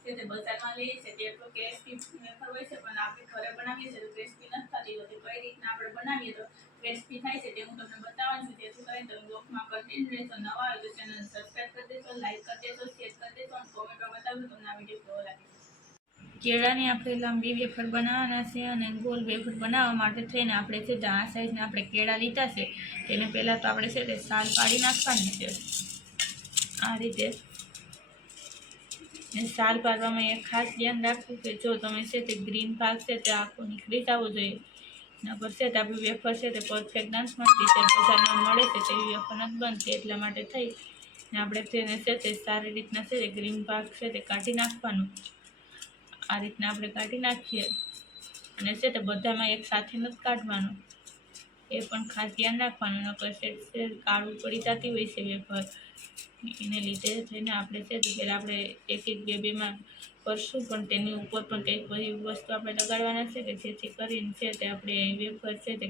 આપણે તે બજારમાં લઈએ છીએ તે એટલો ક્રિસ્પી વેફર હોય છે, પણ આપણે ઘરે બનાવીએ છીએ તો ક્રિસ્પી નથી થતી. હોતી કઈ રીતના આપણે બનાવીએ તો ક્રિસ્પી થાય છે તે હું તમને બતાવવાનું છું. જેથી કરીને તમે બ્લોગમાં કન્ટિન્યુ રહેશો નવા આવે તો ચેનલ સબસ્ક્રાઈબ કરી દેશો લાઈક કરી દેશો શેર કરી દેશો અને કોમેન્ટમાં બતાવજો, તમને આ વીડિયો કેવો લાગે. કેળાની આપણે લાંબી વેફર બનાવવાના છે અને ગોલ વેફર બનાવવા માટે થઈને આપણે છે આ સાઈઝના આપણે કેળા લીધા છે. તેને પહેલાં તો આપણે છે તે સાલ પાડી નાખવાની છે. આ રીતે સાલ પાડવામાં એક ખાસ ધ્યાન રાખવું કે જો તમે છે તે ગ્રીન ભાગ છે, તે આખો નીકળી જવો જોઈએ. નકર છે તે આપણી વેફર છે તે પરફેક્ટ ડાન્સમાં ટીચર બજારમાં મળે છે તેવી વેફર નથી બનતી, એટલા માટે થઈ. ને આપણે તેને છે તે સારી રીતના છે તે ગ્રીન ભાગ છે તે કાઢી નાખવાનું. આ રીતના આપણે કાઢી નાખીએ. અને છે તે બધામાં એક સાથે નથી કાઢવાનું. એ પણ ખાસ ધ્યાન રાખવાનું. નકર છે કાળું પડી જતી હોય છે વેફર. એને લીધે થઈને આપણે છે તો પહેલાં આપણે એક એક બે કરશું, પણ તેની ઉપર પણ કંઈક બધી વસ્તુ આપણે લગાડવાના છે કે જેથી કરીને છે તે આપણે વેફર છે તે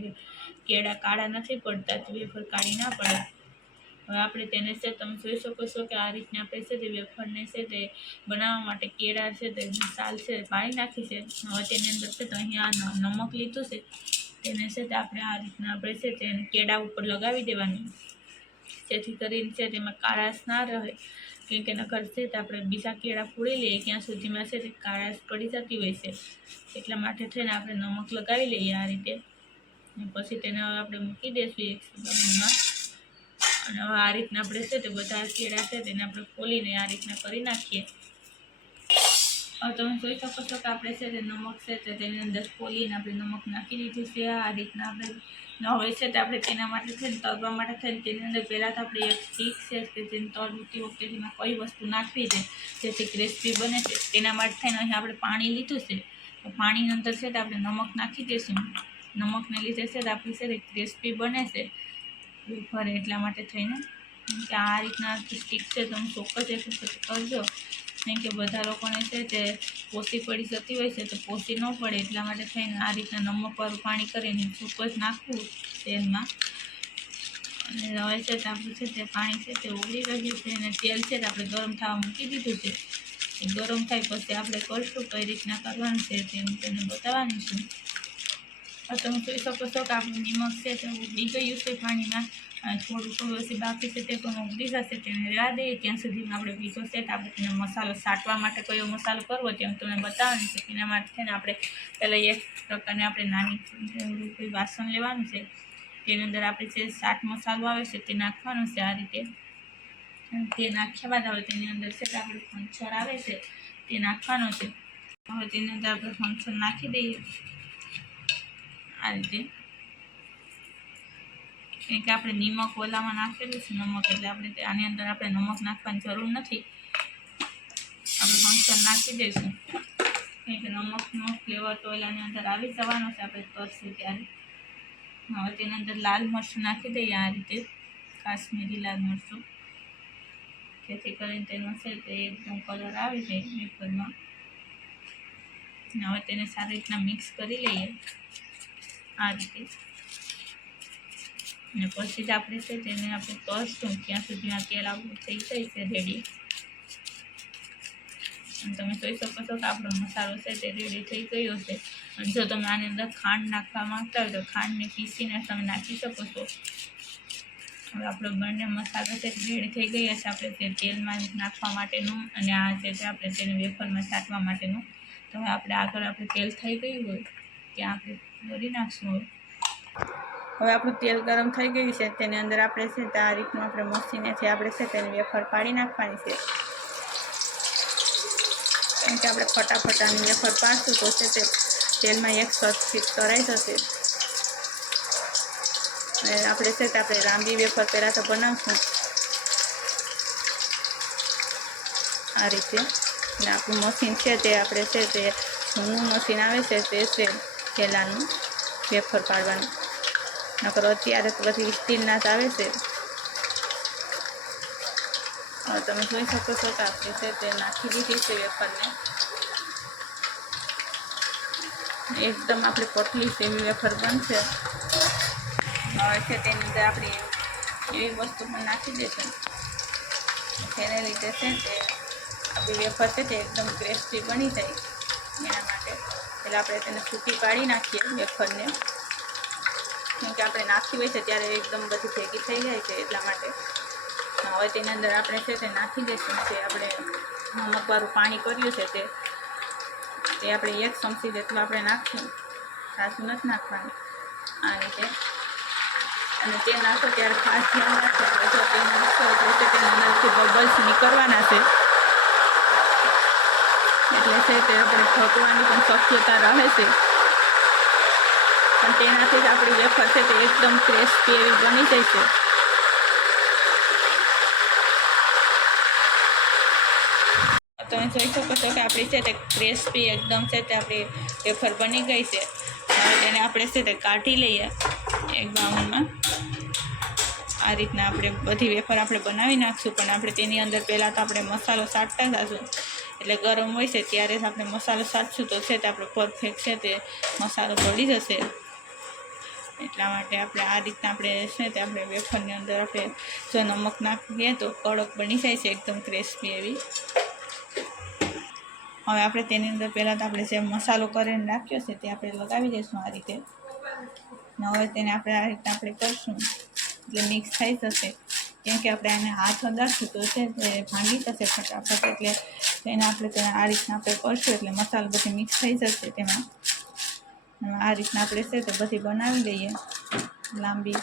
કેળા કાળા નથી પડતા, તો વેફર કાળી ના પડે. હવે આપણે તેને છે તમે જોઈ શકો છો કે આ રીતના આપણે છે તે વેફરને છે તે બનાવવા માટે કેળા છે તે સાલ છે પાણી નાખી છે. હવે તેની અંદર છે તો અહીંયા નમક લીધું છે. તેને છે તે આપણે આ રીતના આપણે છે તેને કેળા ઉપર લગાવી દેવાનું. જેથી કરીને છે તેમાં કાળાશ ના રહે. કેમ કે નકર છે તો આપણે બીજા કેળા ફોડી લઈએ, ત્યાં સુધીમાં છે તે કાળાશ પડી જતી હોય છે. એટલા માટે થઈને આપણે નમક લગાવી લઈએ આ રીતે. પછી તેને આપણે મૂકી દઈશું એક સમયમાં અને હવે આ રીતના આપણે છે તે બધા કેળા છે તેને આપણે ખોલીને આ રીતના કરી નાખીએ. હવે તમે જોઈ શકો છો કે આપણે છે તે નમક છે તેની અંદર ખોલીને આપણે નમક નાખી દીધું છે. આ રીતના આપણે ને હોય છે તે આપણે તેના માટે થઈને તળવા માટે થઈને તેની અંદર પહેલાં તો આપણે એક સ્ટીક છે કે જેને તરતી વખતે તેમાં કઈ વસ્તુ નાખવી છે, જેથી ક્રિસ્પી બને છે. તેના માટે થઈને અહીં આપણે પાણી લીધું છે. તો પાણીની અંદર છે તે આપણે નમક નાખી દઈશું. નમકને લીધે છે તો આપણી છે તે ક્રિસ્પી બને છે. ભરે એટલા માટે થઈને કે આ રીતના સ્ટીક છે તમે ચોક્કસ એક કરજો. કેમ કે બધા લોકોને છે તે પોસી પડી જતી હોય છે, તો પોસી ન પડે એટલા માટે થઈને આ રીતના નમકવાળું પાણી કરીને સૂપ જ નાખવું તેલમાં. અને હવે છે તે આપણું છે તે પાણી છે તે ઉગડી રહ્યું છે અને તેલ છે તે આપણે ગરમ થવા મૂકી દીધું છે. એ ગરમ થાય પછી આપણે કરશું કઈ રીતના કરવાનું છે તે હું તેને બતાવવાની છું. તમે જોઈ શકો છો કે આપણું નિમક છે તે ઉગડી ગયું છે પાણીમાં. થોડું થોડું બાકી છે તે પણ ઉગડી જશે, તેને રહેવા દઈએ. ત્યાં સુધીમાં આપણે બીજો સેટ આપણે તેને મસાલો સાટવા માટે કયો મસાલો કરવો તેમ તમે બતાવવાનું છે તેના માટે છે ને આપણે પહેલાં એક પ્રકારની આપણે નાની કોઈ વાસણ લેવાનું છે. તેની અંદર આપણે જે સાટ મસાલો આવે છે તે નાખવાનો છે આ રીતે. તે નાખ્યા બાદ હવે તેની અંદર છે આપણે ખંચર આવે છે તે નાખવાનો છે. હવે તેની અંદર આપણે ફંચર નાખી દઈએ. આ રીતે. કેમ કે આપણે નિમક ઓલામાં નાખેલું છે, નમક એટલે આપણે આની અંદર આપણે નમક નાખવાની જરૂર નથી. આપણે ફંક્શન નાખી દઈશું. કેમ કે નમકનો ફ્લેવર તો ઓલાની અંદર આવી જવાનો છે, આપણે કરશું ત્યારે. હવે તેની અંદર લાલ મરચું નાખી દઈએ આ રીતે, કાશ્મીરી લાલ મરચું. જેથી કરીને તેનો છે તે એકદમ કલર આવી જાય વેફરમાં. હવે તેને સારી રીતના મિક્સ કરી લઈએ. આ રીતે. અને પછી જ આપણે છે તેને આપણે કરશું ત્યાં સુધી આ તેલ આપણું થઈ જાય છે રેડી અને તમે જોઈ શકો છો કે આપણો મસાલો છે તે રેડી થઈ ગયો છે. અને જો તમે આની અંદર ખાંડ નાખવા માંગતા હોય તો ખાંડને પીસીને તમે નાખી શકો છો. હવે આપણો બંને મસાલો છે રેડી થઈ ગયા છે. આપણે તે તેલમાં નાખવા માટેનું અને આ જે છે આપણે તેને વેફરમાં છાંટવા માટેનું. તો હવે આપણે આગળ આપણે તેલ થઈ ગયું હોય, ત્યાં આપણે દોરી નાખશું હવે. હવે આપણું તેલ ગરમ થઈ ગયું છે તેની અંદર આપણે છે તે આ રીતનું આપણે મશીનેથી આપણે છે તેની વેફર પાડી નાખવાની છે કેમ કે આપણે ફટાફટ આની વેફર પાડશું તો છે તે તેલમાં એક સરખી તરાઈ જશે અને આપણે છે તે આપણે લાંબી વેફર પહેલાં તો બનાવશું આ રીતે અને આપણું મશીન છે તે આપણે છે તે જૂનું મશીન આવે છે તે છે પહેલાંનું વેફર પાડવાનું નકર અત્યારે તો પછી સ્ટીલના જ આવે છે. તમે જોઈ શકો છો કે આપણે છે તે નાખી દીધી છે વેફરને. એકદમ આપણે પોટલી સેવી વેફર બનશે. છે તેની અંદર આપણે એવી વસ્તુ પણ નાખી દેશું. તેને લીધે છે તે આપણી વેફર છે તે એકદમ ક્રિસ્પી બની જાય. એના માટે એટલે આપણે તેને ફૂટી પાડી નાખીએ વેફરને. કેમ કે આપણે નાખી હોય છે ત્યારે એકદમ બધી ભેગી થઈ જાય છે એટલા માટે. હવે તેની અંદર આપણે છે તે નાખી દઈશું જે આપણે નમકવાળું પાણી કર્યું છે તે. તે આપણે એક ચમચી જેટલું આપણે નાખશું. સાસું નથી નાખવાનું. આ રીતે. અને તે નાખો ત્યારે ખાસ ધ્યાન રાખો જો તે નાખો એટલે તેના અંદરથી બબલ્સ નીકળવાના છે. એટલે છે તે આપણે ફોટવાની પણ શક્યતા રહે છે. પણ તેનાથી જ આપણી વેફર છે તે એકદમ ક્રિસ્પી એવી બની જાય છે. તમે જોઈ શકો છો કે આપણી છે તે ક્રિસ્પી એકદમ છે તે આપણી વેફર બની ગઈ છે. તેને આપણે છે તે કાઢી લઈએ એક બાઉલમાં. આ રીતના આપણે બધી વેફર આપણે બનાવી નાખશું, પણ આપણે તેની અંદર પહેલાં તો આપણે મસાલો સાટતા થશું એટલે ગરમ હોય છે ત્યારે જ આપણે મસાલો સાટશું તો છે તે આપણે પરફેક્ટ છે તે મસાલો પડી જશે. એટલા માટે આપણે આ રીતના આપણે છે તે આપણે વેફરની અંદર આપણે જો નમક નાખીએ તો કડક બની જાય છે, એકદમ ક્રિસ્પી એવી. હવે આપણે તેની અંદર પહેલાં તો આપણે જે મસાલો કરીને રાખ્યો છે તે આપણે લગાવી દઈશું આ રીતે. હવે તેને આપણે આ રીતના આપણે કરશું. એટલે મિક્સ થઈ જશે. કેમ કે આપણે એને હાથ અડાડશું તો છે તે ભાંગી જશે ફટાફટ. એટલે તેને આપણે તેને આ રીતના આપણે કરશું. એટલે મસાલો બધી મિક્સ થઈ જશે તેમાં. આ રીતના આપણે છે તો બધી બનાવી લઈએ. લાંબી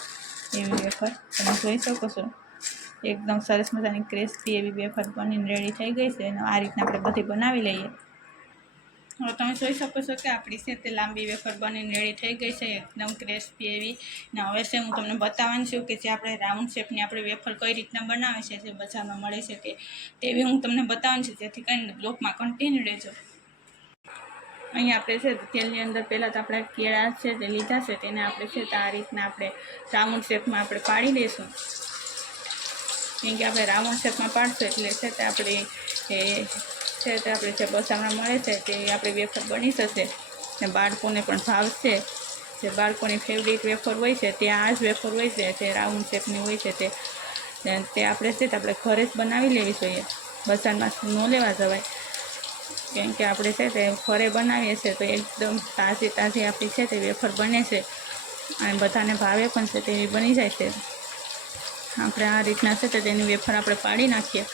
એવી વેફર. તમે જોઈ શકો છો. એકદમ સરસ મજાની ક્રિસ્પી એવી વેફર બનીને રેડી થઈ ગઈ છે અને આ રીતના આપણે બધી બનાવી લઈએ. હવે તમે જોઈ શકો છો કે આપણી છે તે લાંબી વેફર બનીને રેડી થઈ ગઈ છે. એકદમ ક્રિસ્પી એવી. ને હવે છે હું તમને બતાવવાની છું કે જે આપણે રાઉન્ડ શેપની આપણે વેફર કઈ રીતના બનાવે છે, જે બજારમાં મળે છે તે. તેવી હું તમને બતાવવાની છું. જેથી કરીને બ્લોકમાં કન્ટિન્યુ રહેજો. અહીંયા આપણે છે તેલની અંદર પહેલાં તો આપણા કેળા છે તે લીધા છે, તેને આપણે છે તો આ રીતના આપણે રાઉન્ડ શેપમાં આપણે પાડી દઈશું. કેમ કે આપણે રાઉન્ડ શેપમાં પાડશું એટલે છે તે આપણે એ છે તે આપણે જે બસામણા મળે છે તે આપણી વેફર બની જશે. ને બાળકોને પણ ભાવશે જે બાળકોની ફેવરિટ વેફર હોય છે તે આ જ વેફર હોય છે જે રાઉન્ડ શેપની હોય છે તે. તે આપણે છે તે આપણે ઘરે જ બનાવી લેવી જોઈએ. બજારમાં ન લેવા જવાય. કેમ કે આપણે છે તે ઘરે બનાવીએ છીએ તો એકદમ તાજી તાજી આપણી છે તે વેફર બને છે. અને બધાને ભાવે પણ છે તેવી બની જાય છે. આપણે આ રીતના છે તેની વેફર આપણે પાડી નાખીએ.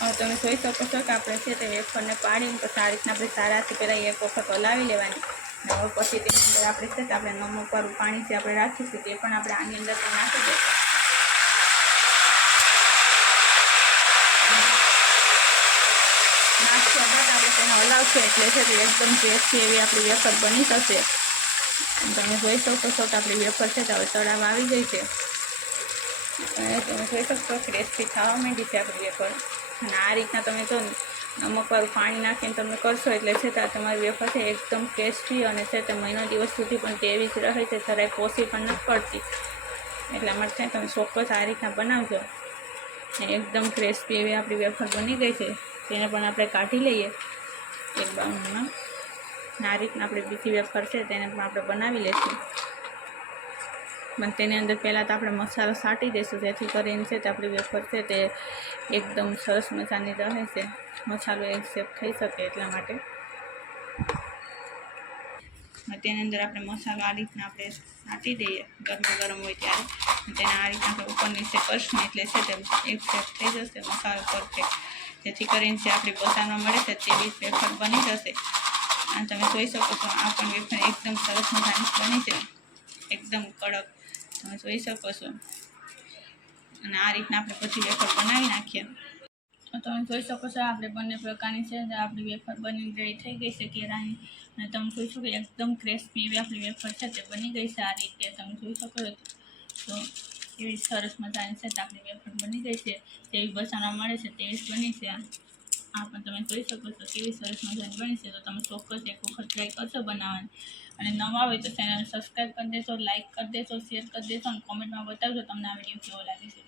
હવે તમે જોઈ શકો છો કે આપણે છે તે વેફરને પાડીને પછી આ રીતના આપણે સારાથી પહેલાં એક વખત હલાવી લેવાની. હવે પછી તેની અંદર આપણે છે તે આપણે નમકવાળું પાણી જે આપણે રાખીશું તે પણ આપણે આની અંદર નાખી દઈશું નાખ્યા બાદ આપણે તેને એટલે છે તે એકદમ ટેસ્ટી એવી આપણી વેફર બની જશે. તમે જોઈ શકો છો કે આપણી વેફર છે તો હવે તળાવ આવી ગઈ છે. અને તમે જોઈ શકશો ક્રેસ્પી થવા માંડી છે આપણી વેફર. અને આ રીતના તમે જો નમકવાળું પાણી નાખીને તમે કરશો એટલે છે ત્યાં તમારી વેફર છે એકદમ ટેસ્ટી અને છે તે મહિનો દિવસ સુધી પણ તેવી જ રહે છે જરાય કોસી પણ નથી પડતી. એટલા માટે તમે ચોક્કસ આ રીતના બનાવજો. એકદમ ક્રેસ્પી એવી આપણી વેફર બની ગઈ છે. તેને પણ આપણે કાઢી લઈએ. એક બાઉલમાં આ રીતના આપણે બીજી વેફર છે તેને પણ આપણે બનાવી લઈશું પણ તેની અંદર પહેલાં તો આપણે મસાલો સાટી દઈશું, જેથી કરીને છે તે આપણી વેફર છે તે એકદમ સરસ મજાની રહે છે. મસાલો એક સેપ થઈ શકે એટલા માટે. તેની અંદર આપણે મસાલો આ રીતના આપણે સાટી દઈએ, ગરમા ગરમ હોય ત્યારે. તેને આ રીતના આપણે ઉપર નીચે કરશું એટલે છે તે એક સેપ થઈ જશે, મસાલો પરફેક્ટ જેથી કરીને જે આપણી પોતાનો મળે છે તેવી વેફર બની જશે. અને તમે જોઈ શકો છો, આ પણ વેફર એકદમ સરસ મજાની બની છે. એકદમ કડક. તમે જોઈ શકો છો. અને આ રીતના આપણે પછી વેફર બનાવી નાખીએ. તો તમે જોઈ શકો છો, આપણે બંને પ્રકારની છે. આપણી વેફર બની રેડી થઈ ગઈ છે કેરાની. અને તમે જોઈ શકો એકદમ ક્રિસ્પી એવી આપણી વેફર છે તે બની ગઈ છે આ રીતે. તમે જોઈ શકો છો. તો એવી સરસ મજાની છે આપણી વેફર બની ગઈ છે. જેવી બસાના મળે છે તેવી બની છે. આ પણ તમે જોઈ શકો છો કેવી સરસ મજાની બની છે. તો તમે ચોક્કસ એક વખત ટ્રાય કરશો બનાવવાની. અને નવા હોય તો ચેનલ સબસ્ક્રાઈબ કરી દેશો લાઇક કરી દેશો શેર કરી દેશો અને કોમેન્ટમાં બતાવજો તમને આ વીડિયો કેવો લાગે છે.